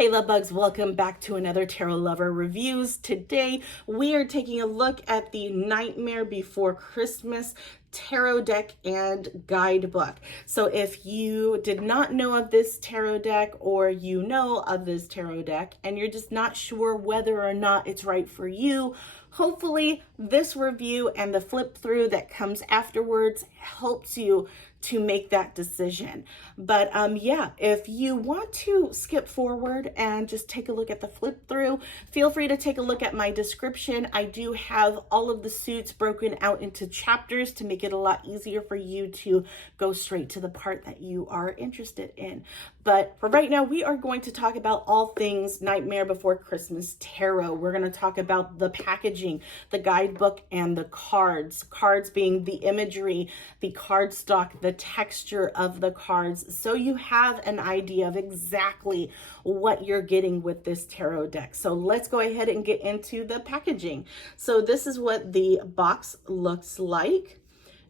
Hey love bugs, welcome back to another Tarot Lover Reviews. Today we are taking a look at the Nightmare Before Christmas tarot deck and guidebook. So if you did not know of this tarot deck, or you know of this tarot deck and you're just not sure whether or not it's right for you, hopefully this review and the flip through that comes afterwards helps you to make that decision. But yeah, if you want to skip forward and just take a look at the flip through, feel free to take a look at my description. I do have all of the suits broken out into chapters to make it a lot easier for you to go straight to the part that you are interested in. But for right now, we are going to talk about all things Nightmare Before Christmas tarot. We're going to talk about the packaging, the guidebook, and the cards. Cards being the imagery, the cardstock, the texture of the cards, so you have an idea of exactly what you're getting with this tarot deck. So let's go ahead and get into the packaging. So this is what the box looks like.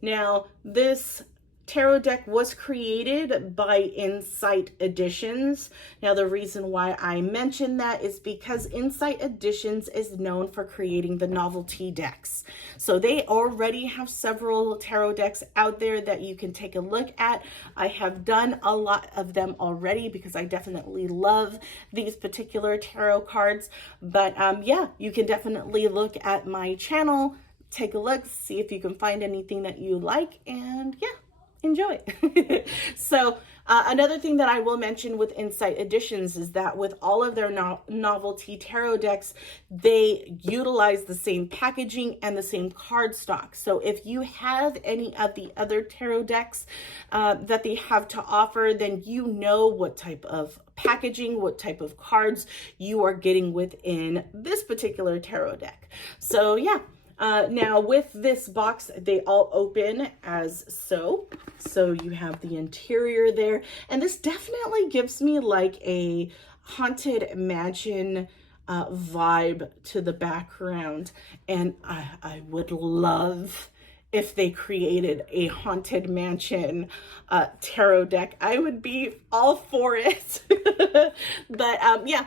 Now, this tarot deck was created by Insight Editions. Now, the reason why I mention that is because Insight Editions is known for creating the novelty decks. So they already have several tarot decks out there that you can take a look at. I have done a lot of them already because I definitely love these particular tarot cards. But yeah, you can definitely look at my channel, take a look, see if you can find anything that you like, and yeah, enjoy. So another thing that I will mention with Insight Editions is that with all of their novelty tarot decks, they utilize the same packaging and the same cardstock. So if you have any of the other tarot decks that they have to offer, then you know what type of packaging, what type of cards you are getting within this particular tarot deck. So yeah. Now with this box, they all open as so. So you have the interior there, and this definitely gives me like a haunted mansion vibe to the background. And I would love if they created a haunted mansion tarot deck. I would be all for it. But yeah.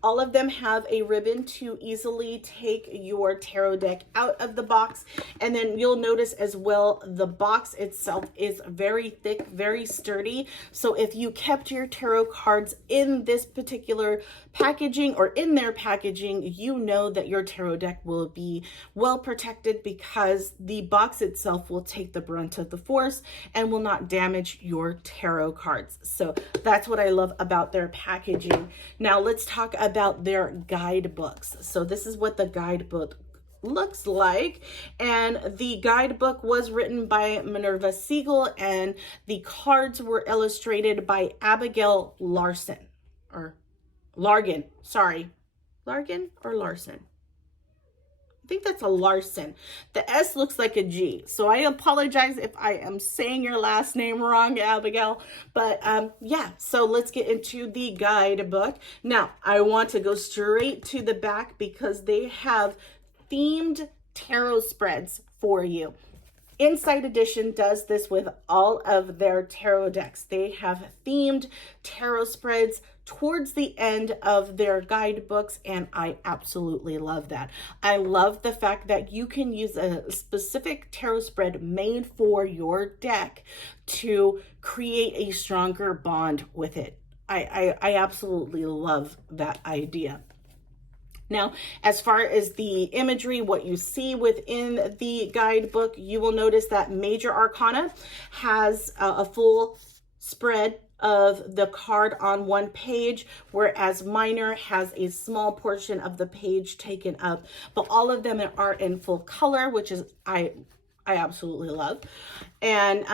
All of them have a ribbon to easily take your tarot deck out of the box. And then you'll notice as well, the box itself is very thick, very sturdy. So if you kept your tarot cards in this particular packaging or in their packaging, you know that your tarot deck will be well protected because the box itself will take the brunt of the force and will not damage your tarot cards. So that's what I love about their packaging. Now let's talk about their guidebooks. So this is what the guidebook looks like, and the guidebook was written by Minerva Siegel, and the cards were illustrated by Abigail Larson, or Largan, sorry, Largan or Larson? I think that's a Larson. The S looks like a G. So I apologize if I am saying your last name wrong, Abigail. But yeah, so let's get into the guidebook. Now, I want to go straight to the back because they have themed tarot spreads for you. Insight Edition does this with all of their tarot decks. They have themed tarot spreads towards the end of their guidebooks, and I absolutely love that. I love the fact that you can use a specific tarot spread made for your deck to create a stronger bond with it. I absolutely love that idea. Now, as far as the imagery, what you see within the guidebook, you will notice that Major Arcana has a full spread of the card on one page, whereas Minor has a small portion of the page taken up. But all of them are in full color, which is I absolutely love. And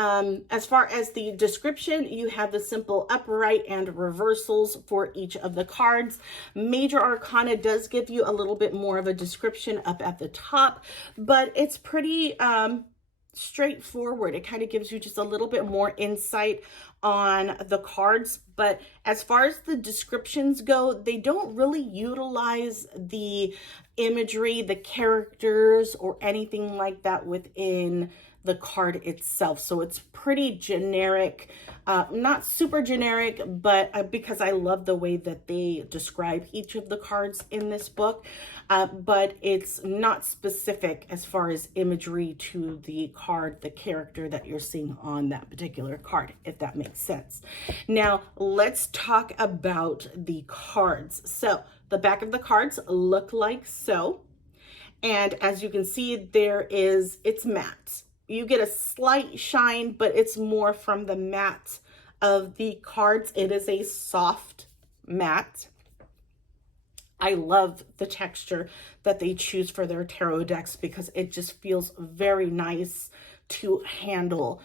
as far as the description, you have the simple upright and reversals for each of the cards. Major Arcana does give you a little bit more of a description up at the top, but it's pretty straightforward. It kind of gives you just a little bit more insight on the cards. But as far as the descriptions go, they don't really utilize the imagery, the characters, or anything like that within the card itself. So it's pretty generic, not super generic, but because I love the way that they describe each of the cards in this book, but it's not specific as far as imagery to the card, the character that you're seeing on that particular card, if that makes sense. Now, let's talk about the cards. So the back of the cards look like so. And as you can see, it's matte. You get a slight shine, but it's more from the matte of the cards. It is a soft matte. I love the texture that they choose for their tarot decks because it just feels very nice to handle.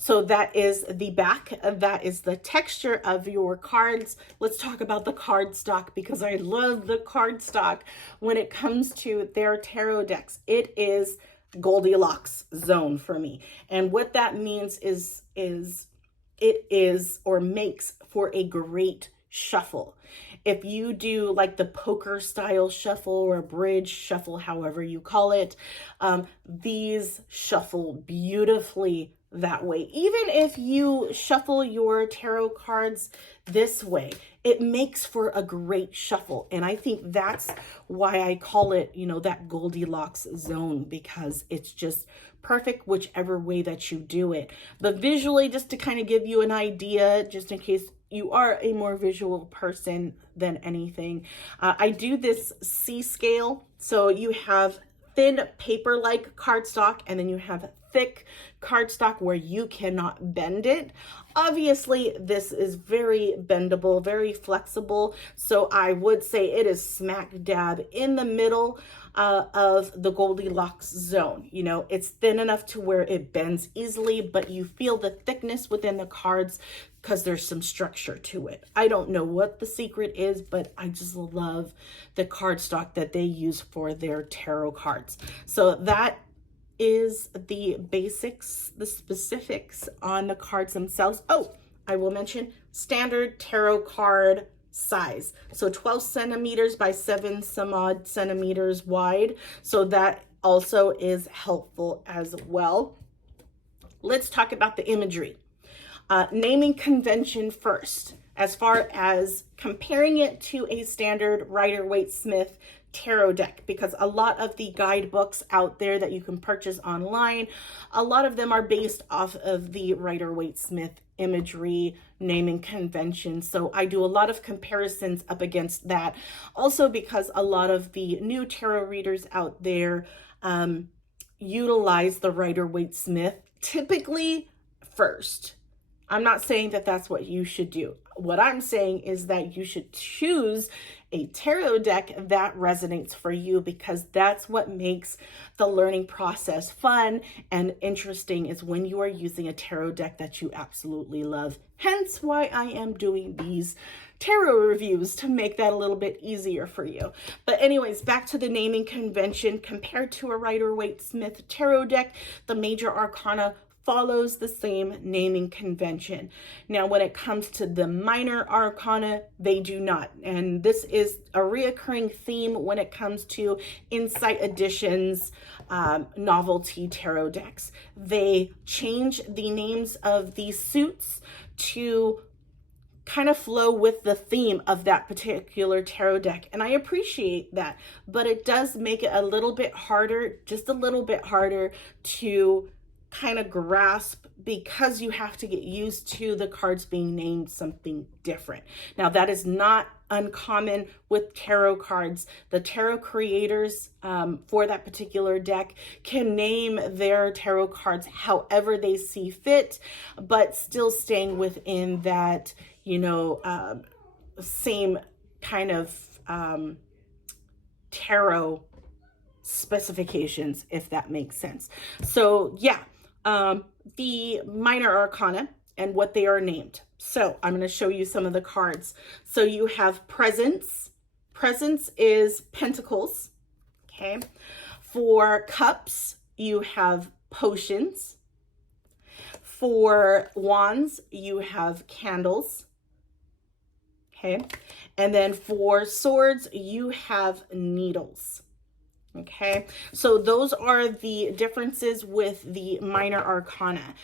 So that is the back. That is the texture of your cards. Let's talk about the cardstock because I love the cardstock when it comes to their tarot decks. It is Goldilocks zone for me. And what that means is it is or makes for a great shuffle. If you do like the poker style shuffle or bridge shuffle, however you call it, these shuffle beautifully that way. Even if you shuffle your tarot cards this way, it makes for a great shuffle. And I think that's why I call it, that Goldilocks zone, because it's just perfect whichever way that you do it. But visually, just to kind of give you an idea, just in case you are a more visual person than anything, I do this C scale. So you have thin paper-like cardstock, and then you have thick cardstock where you cannot bend it. Obviously, this is very bendable, very flexible. So I would say it is smack dab in the middle of the Goldilocks zone. It's thin enough to where it bends easily, but you feel the thickness within the cards because there's some structure to it. I don't know what the secret is, but I just love the cardstock that they use for their tarot cards. So that is the basics, the specifics on the cards themselves. Oh, I will mention standard tarot card size. So 12 centimeters by 7 some odd centimeters wide. So that also is helpful as well. Let's talk about the imagery. Naming convention first, as far as comparing it to a standard Rider-Waite-Smith tarot deck, because a lot of the guidebooks out there that you can purchase online, a lot of them are based off of the Rider-Waite-Smith imagery naming convention. So I do a lot of comparisons up against that. Also because a lot of the new tarot readers out there utilize the Rider-Waite-Smith typically first. I'm not saying that that's what you should do. What I'm saying is that you should choose a tarot deck that resonates for you, because that's what makes the learning process fun and interesting, is when you are using a tarot deck that you absolutely love. Hence why I am doing these tarot reviews, to make that a little bit easier for you. But anyways, back to the naming convention. Compared to a Rider-Waite-Smith tarot deck, the major arcana follows the same naming convention. Now, when it comes to the minor arcana, they do not. And this is a reoccurring theme when it comes to Insight Edition's novelty tarot decks. They change the names of these suits to kind of flow with the theme of that particular tarot deck. And I appreciate that, but it does make it a little bit harder, just a little bit harder to kind of grasp, because you have to get used to the cards being named something different. Now, that is not uncommon with tarot cards. The tarot creators for that particular deck can name their tarot cards however they see fit, but still staying within that, same kind of tarot specifications, if that makes sense. So yeah, the minor arcana and what they are named. So I'm going to show you some of the cards. So you have Presence. Presence is Pentacles. Okay. For Cups, you have Potions. For Wands, you have Candles. Okay. And then for Swords, you have Needles. Okay, so those are the differences with the minor arcana.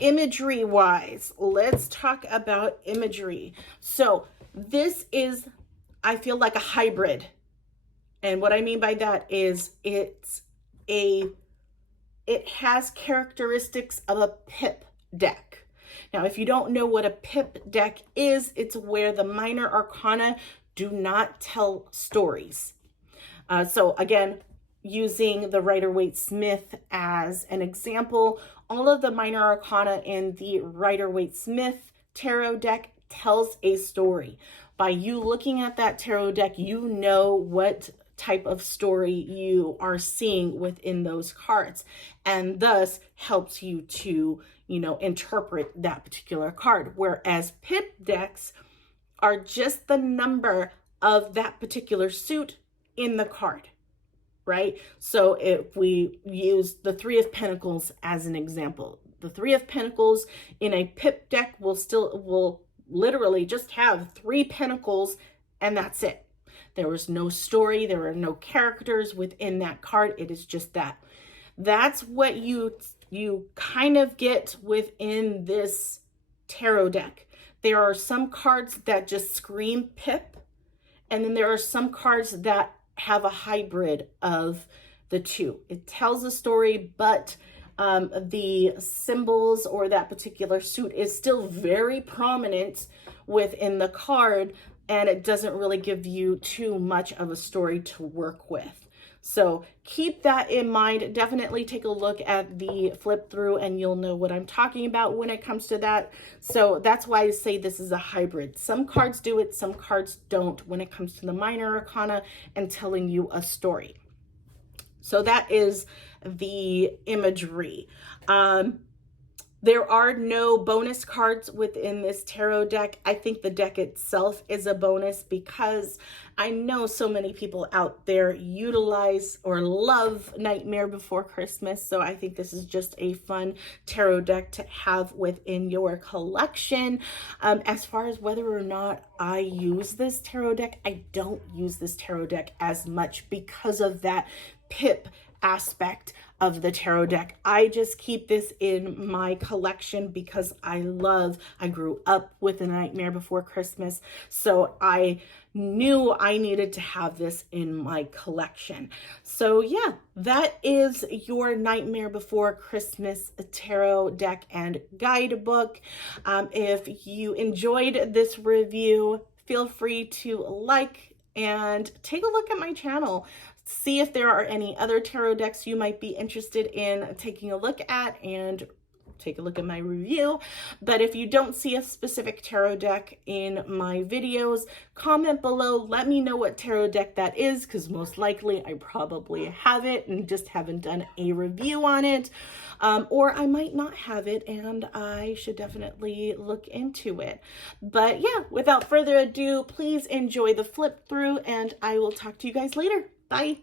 Imagery wise, let's talk about imagery. So this is, I feel like, a hybrid. And what I mean by that is it has characteristics of a pip deck. Now, if you don't know what a pip deck is, it's where the minor arcana do not tell stories. So again, using the Rider-Waite-Smith as an example, all of the minor arcana in the Rider-Waite-Smith tarot deck tells a story. By you looking at that tarot deck, you know what type of story you are seeing within those cards, and thus helps you to, interpret that particular card. Whereas pip decks are just the number of that particular suit in the card, right? So if we use the Three of Pentacles as an example, the Three of Pentacles in a pip deck will literally just have 3 pentacles, and that's it. There was no story, there are no characters within that card. It is just that. That's what you kind of get within this tarot deck. There are some cards that just scream pip, and then there are some cards that have a hybrid of the two. It tells a story, but the symbols or that particular suit is still very prominent within the card, and it doesn't really give you too much of a story to work with. So keep that in mind. Definitely take a look at the flip through and you'll know what I'm talking about when it comes to that. So that's why I say this is a hybrid. Some cards do it, some cards don't when it comes to the minor arcana and telling you a story. So that is the imagery. There are no bonus cards within this tarot deck. I think the deck itself is a bonus because I know so many people out there utilize or love Nightmare Before Christmas. So I think this is just a fun tarot deck to have within your collection. As far as whether or not I use this tarot deck, I don't use this tarot deck as much because of that pip aspect of the tarot deck. I just keep this in my collection because I grew up with A Nightmare Before Christmas, so I knew I needed to have this in my collection. So yeah, that is your Nightmare Before Christmas tarot deck and guidebook. If you enjoyed this review, feel free to like and take a look at my channel. See if there are any other tarot decks you might be interested in taking a look at, and take a look at my review. But if you don't see a specific tarot deck in my videos, comment below. Let me know what tarot deck that is, because most likely I probably have it and just haven't done a review on it. Or I might not have it and I should definitely look into it. But yeah, without further ado, please enjoy the flip through and I will talk to you guys later. Bye.